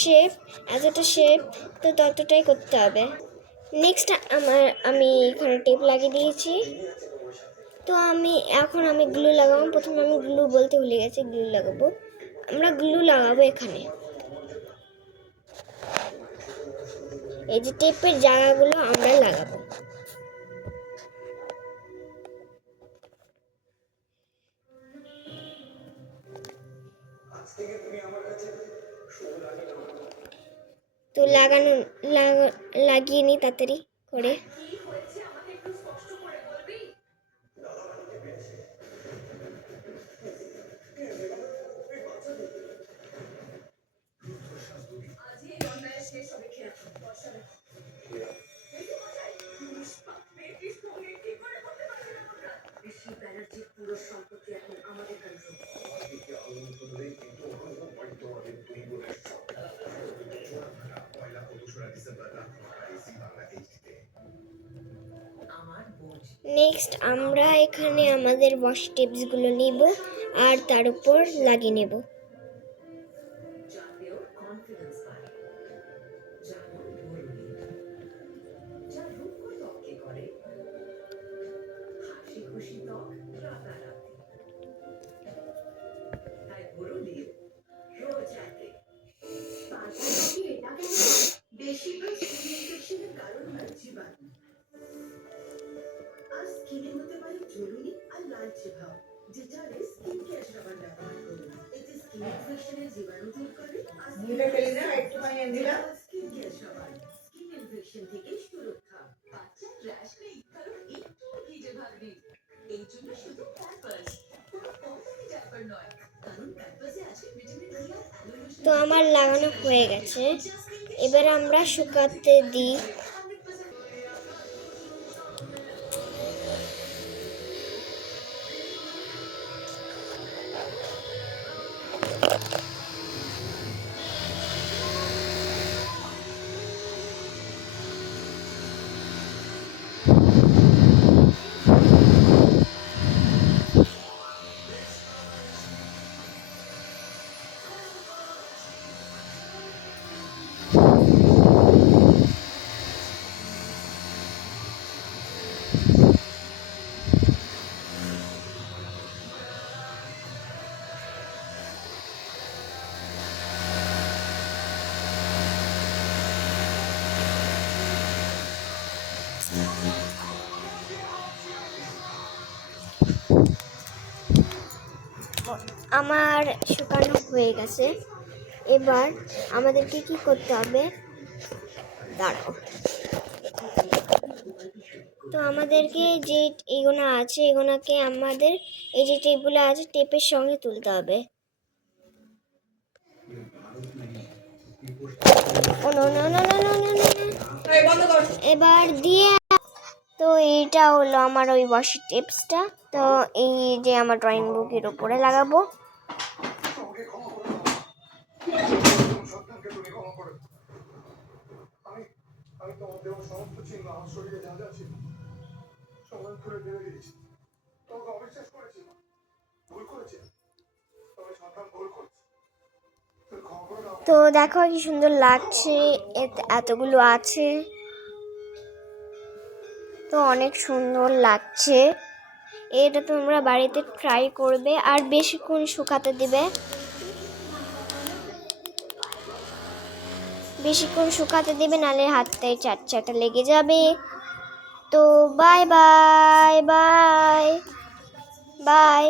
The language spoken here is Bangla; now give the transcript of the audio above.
শেপ, এতটা শেপ, তো ততটাই করতে হবে। নেক্সট আমি এখানে টেপ লাগিয়ে দিয়েছি। তো এখন আমি গ্লু লাগাবো। প্রথমে আমি গ্লু বলতে ভুলে গেছি, গ্লু লাগাবো। আমরা গ্লু লাগাবো এখানে, এই যে টেপের জায়গাগুলো আমরা লাগাবো। তো লাগিয়ে নি তাড়াতাড়ি করে। নেক্সট আমরা এখানে আমাদের ওয়াশ টিপসগুলো নিব আর তার উপর লাগিয়ে নেব। তো আমার লাগানো হয়ে গেছে, এবার আমরা শুকাতে দিই। আমার শুকানো হয়ে গেছে, এবার আমাদেরকে কি করতে হবে, দাঁড়াও। তো আমাদেরকে যে এগুলো আছে, এগুলোকে আমাদের এই যে টেপগুলো আছে টেপের সঙ্গে তুলতে হবে। এবার দিয়ে, তো এইটা হলো আমার ওই ওয়াশি টিপসটা। তো এই যে আমার ড্রয়িং বুকের উপরে লাগাবো। তো দেখো কি সুন্দর লাগছে, এতগুলো আছে, তো অনেক সুন্দর লাগছে। এটা তোমরা বাড়িতে ট্রাই করবে আর বেশিক্ষণ শুকাতে দিবে, বেশিক্ষণ শুকাতে দিবে, নাহলে হাতটায় চাটা লেগে যাবে। তো বাই বাই বাই বাই।